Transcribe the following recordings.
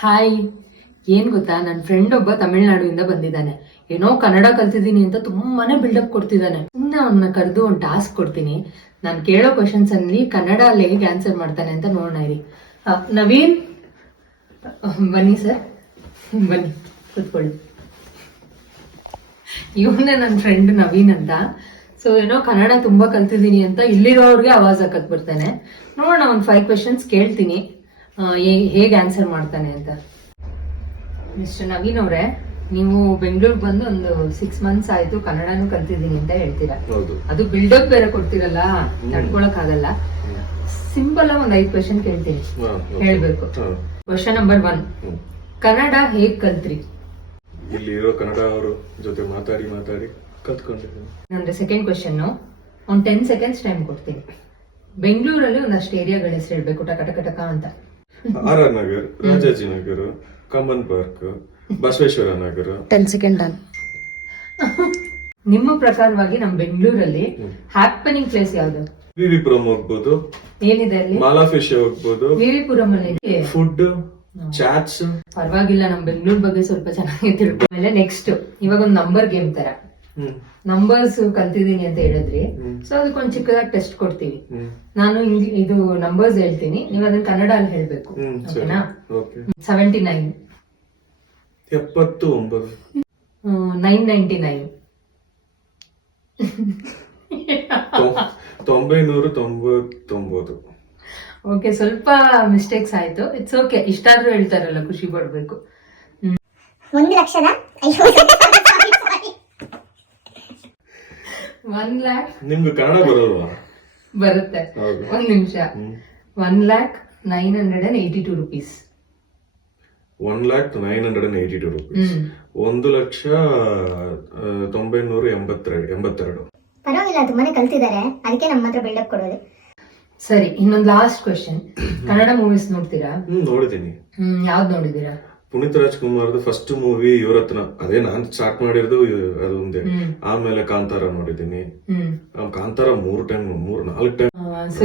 Hi, ಏನ್ ಗೊತ್ತಾ, ನನ್ನ ಫ್ರೆಂಡ್ ಒಬ್ಬ ತಮಿಳ್ನಾಡಿಂದ ಬಂದಿದ್ದಾನೆ. ಏನೋ ಕನ್ನಡ ಕಲ್ತಿದ್ದೀನಿ ಅಂತ ತುಂಬಾನೇ ಬಿಲ್ಡಪ್ ಕೊಡ್ತಿದ್ದಾನೆ. ಸುಮ್ಮನೆ ಅವನ್ನ ಕರೆದು ಒಂದು ಟಾಸ್ಕ್ ಕೊಡ್ತೀನಿ. ನಾನು ಕೇಳೋ ಕ್ವಶನ್ಸ್ ಅಲ್ಲಿ ಕನ್ನಡ ಅಲ್ಲಿ ಹೇಗೆ ಆನ್ಸರ್ ಮಾಡ್ತಾನೆ ಅಂತ ನೋಡೋಣ ಇರಿ. ನವೀನ್, ಬನ್ನಿ ಸರ್, ಬನ್ನಿ ಕೂತ್ಕೊಳ್ಳಿ. ಇವನೇ ನನ್ನ ಫ್ರೆಂಡ್ ನವೀನ್ ಅಂತ. ಸೊ ಏನೋ ಕನ್ನಡ ತುಂಬಾ ಕಲ್ತಿದ್ದೀನಿ ಅಂತ ಇಲ್ಲಿರೋರ್ಗೆ ಆವಾಜ್ ಹಾಕಕ್ ಬರ್ತಾನೆ. ನೋಡೋಣ, ಒಂದು 5 ಕ್ವೆಶನ್ಸ್ ಕೇಳ್ತೀನಿ, ಹೇಗೆ ಆನ್ಸರ್ ಮಾಡ್ತಾನೆ ಅಂತ. ಮಿಸ್ಟರ್ ನವೀನ್ ಅವರೇ, ನೀವು ಬೆಂಗಳೂರು ಬಂದು ಒಂದು 6 ಮಂತ್ಸ್ ಆಯ್ತು, ಕನ್ನಡನೂ ಕಲ್ತಿದ್ದೀನಿ ಅಂತ ಹೇಳ್ತೀರಾ. ಅದು ಬಿಲ್ಡಪ್ ಬೇರೆ ಕೊಡ್ತಿರಲ್ಲ, ತಡ್ಕೊಳಕ್ ಆಗಲ್ಲ. ಸಿಂಪಲ್ ಆಗಿ ಒಂದು 5 ಕ್ವೆಶನ್ ಕೇಳ್ತೀನಿ, ಹೇಳ್ಬೇಕು. ಕ್ವೆಶನ್ ನಂಬರ್ 1, ಕನ್ನಡ ಹೇಗ್ ಕಲ್ತ್ರಿ? ಇಲ್ಲಿ ಇರೋ ಕನ್ನಡ ಅವರು ಜೊತೆ ಮಾತಾಡಿ ಕಲ್ತ್ಕೊಂಡಿದ್ದೀನಿ. ನಂದು ಸೆಕೆಂಡ್ ಕ್ವೆಶನ್, ಒಂದು 10 ಸೆಕೆಂಡ್ಸ್ ಟೈಮ್ ಕೊಡ್ತೀನಿ. ಬೆಂಗಳೂರಲ್ಲಿ ಒಂದಷ್ಟು ಏರಿಯಾಗಳ ಹೆಸರು ಹೇಳ್ಬೇಕು, ಟಕ ಅಂತ. ಆರ್ ನಗರ್, ರಾಜಾಜಿನಗರ, ಕಮನ್ park, Basaveshwara Nagar. 10 second done. ನಿಮ್ಮ ಪ್ರಕಾರವಾಗಿ ನಮ್ಮ ಬೆಂಗಳೂರಲ್ಲಿ ಹ್ಯಾಪನಿಂಗ್ ಪ್ಲೇಸ್ ಯಾವ್ದು? ವಿವಿಪುರಂ ಹೋಗ್ಬೋದು. ಏನಿದೆ ಅಲ್ಲಿ? ಮಾಲಾಫಿಶ್ ಹೋಗ್ಬೋದು. ವಿವಿಪುರಂ ಅಲ್ಲಿ ಫುಡ್, ಚಾಟ್ಸ್. ಪರವಾಗಿಲ್ಲ, ನಮ್ ಬೆಂಗಳೂರು ಬಗ್ಗೆ ಸ್ವಲ್ಪ ಚೆನ್ನಾಗಿ ತಿಳ್ಕೊ. ಆಮೇಲೆ ನೆಕ್ಸ್ಟ್, ಇವಾಗ ಒಂದು ನಂಬರ್ ಗೇಮ್ ತರ. ನಂಬರ್ಸ್ ಕಲ್ತಿದೀನಿ ಅಂತ ಹೇಳಿದ್ರಿ, ಸೊ ಅದಕ್ಕೊಂದು ಚಿಕ್ಕದಾಗಿ ಟೆಸ್ಟ್ ಕೊಡ್ತೀವಿ. ನಾನು ಇದು ನಂಬರ್ಸ್ ಹೇಳ್ತೀನಿ, ನೀವು ಅದನ್ನ ಕನ್ನಡ ಅಲ್ಲಿ ಹೇಳ್ಬೇಕು, ಓಕೆನಾ? 79, 79, 999, 999. ಓಕೆ, ಸ್ವಲ್ಪ ಮಿಸ್ಟೇಕ್ಸ್ ಆಯ್ತು, ಇಟ್ಸ್ ಓಕೆ. ಇಷ್ಟಾದ್ರೂ ಹೇಳ್ತಾರಲ್ಲ, ಖುಷಿ ಪಡ್ಬೇಕು. 1,00,000. 1 lakh. ನಿಮ್ಗೆ ಕನ್ನಡ ಬರೋಲ್ವಾ? ಬರುತ್ತೆ, ಒಂದ್ ನಿಮಿಷ. 1,982 rupees. 1,982 rupees. 1,982. ಪರವಾಗಿಲ್ಲ, ತುಂಬಾನೇ ಕಲ್ತಿದ್ದಾರೆ, ಅದಕ್ಕೆ ನಮ್ಮ ಹತ್ರ ಬಿಲ್ಡಪ್ ಕೊಡೋದು. ಸರಿ, ಇನ್ನೊಂದು ಲಾಸ್ಟ್ ಕ್ವೆಶನ್. ಕನ್ನಡ ಮೂವೀಸ್ ನೋಡ್ತೀರಾ? ನೋಡಿದೀನಿ. ಯಾವ್ದು ನೋಡಿದೀರಾ? ಪುನೀತ್ ರಾಜ್ಕುಮಾರ್ದು ಫಸ್ಟ್ ಮೂವಿ ಇವ್ರ ಹತ್ರ, ಅದೇ ನಾನ್ ಸ್ಟಾರ್ಟ್ ಮಾಡಿರೋದು ಅದು ಒಂದೇ. ಆಮೇಲೆ ಕಾಂತಾರ ನೋಡಿದೀನಿ. Kantara 3 time 4 time. ಸೊ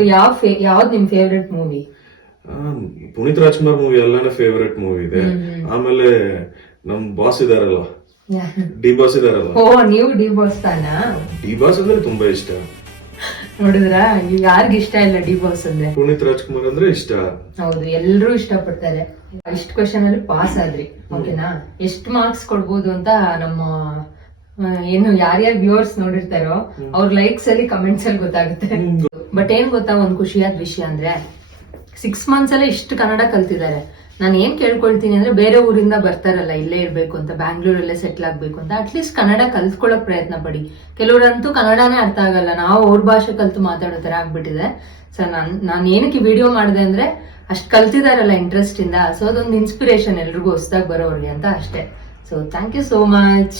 ಯಾವ್ದು ನಿಮ್ favourite movie? Puneeth Rajkumar movie ಎಲ್ಲಾನು ಫೇವ್ರೆಟ್ ಮೂವಿ ಇದೆ. ಆಮೇಲೆ ನಮ್ ಬಾಸ್ ಇದಾರಲ್ಲ, ಡಿ ಬಾಸ್ ಇದಾರಲ್ಲ. ಓ, ನೀವು ಡಿ ಬಾಸ್ ತಾನಾ? ಡಿ ಬಾಸ್ ಅಂದ್ರೆ ತುಂಬಾ ಇಷ್ಟ. ನೋಡಿದ್ರ, ಯಾರಿಗ ಇಷ್ಟ ಇಲ್ಲ ಡಿ ಬಾಸ್ ಅಂದ್ರೆ? ಪುನೀತ್ ರಾಜ್ಕುಮಾರ್ ಅಂದ್ರೆ ಇಷ್ಟ. ಹೌದು, ಎಲ್ರೂ ಇಷ್ಟಪಡ್ತಾರೆ. ಇಷ್ಟ ಕ್ವೆಶನ್ ಅಲ್ಲಿ ಪಾಸ್ ಆದ್ರಿ, ಓಕೆನಾ? ಎಷ್ಟು ಮಾರ್ಕ್ಸ್ ಕೊಡ್ಬೋದು ಅಂತ ನಮ್ಮ ಏನು ಯಾರ್ಯಾರು ವ್ಯೂವರ್ಸ್ ನೋಡಿರ್ತಾರೋ ಅವ್ರ ಲೈಕ್ಸ್ ಅಲ್ಲಿ, ಕಮೆಂಟ್ಸ್ ಅಲ್ಲಿ ಗೊತ್ತಾಗುತ್ತೆ. ಬಟ್ ಏನ್ ಗೊತ್ತಾ, ಒಂದ್ ಖುಷಿಯಾದ ವಿಷಯ ಅಂದ್ರೆ 6 ಮಂತ್ಸ್ ಅಲ್ಲೇ ಇಷ್ಟು ಕನ್ನಡ ಕಲ್ತಿದ್ದಾರೆ. ನಾನು ಏನ್ ಕೇಳ್ಕೊಳ್ತೀನಿ ಅಂದ್ರೆ, ಬೇರೆ ಊರಿಂದ ಬರ್ತಾರಲ್ಲ ಇಲ್ಲೇ ಇರ್ಬೇಕು ಅಂತ, ಬ್ಯಾಂಗ್ಳೂರಲ್ಲೇ ಸೆಟ್ಲ್ ಆಗ್ಬೇಕು ಅಂತ, ಅಟ್ಲೀಸ್ಟ್ ಕನ್ನಡ ಕಲ್ತ್ಕೊಳಕ್ ಪ್ರಯತ್ನ ಪಡಿ. ಕೆಲವರಂತೂ ಕನ್ನಡನೇ ಅರ್ಥ ಆಗಲ್ಲ, ನಾವು ಅವ್ರ ಭಾಷೆ ಕಲ್ತು ಮಾತಾಡೋ ತರ ಆಗ್ಬಿಟ್ಟಿದೆ. ಸೊ ನಾನ್ ಏನಕ್ಕೆ ವಿಡಿಯೋ ಮಾಡಿದೆ ಅಂದ್ರೆ, ಅಷ್ಟ್ ಕಲ್ತಿದಾರಲ್ಲ ಇಂಟ್ರೆಸ್ಟ್ ಇಂದ, ಸೊ ಅದೊಂದು ಇನ್ಸ್ಪಿರೇಷನ್ ಎಲ್ರಿಗೂ ಹೊಸದಾಗಿ ಬರೋರ್ಗೆ ಅಂತ ಅಷ್ಟೇ. So thank you so much.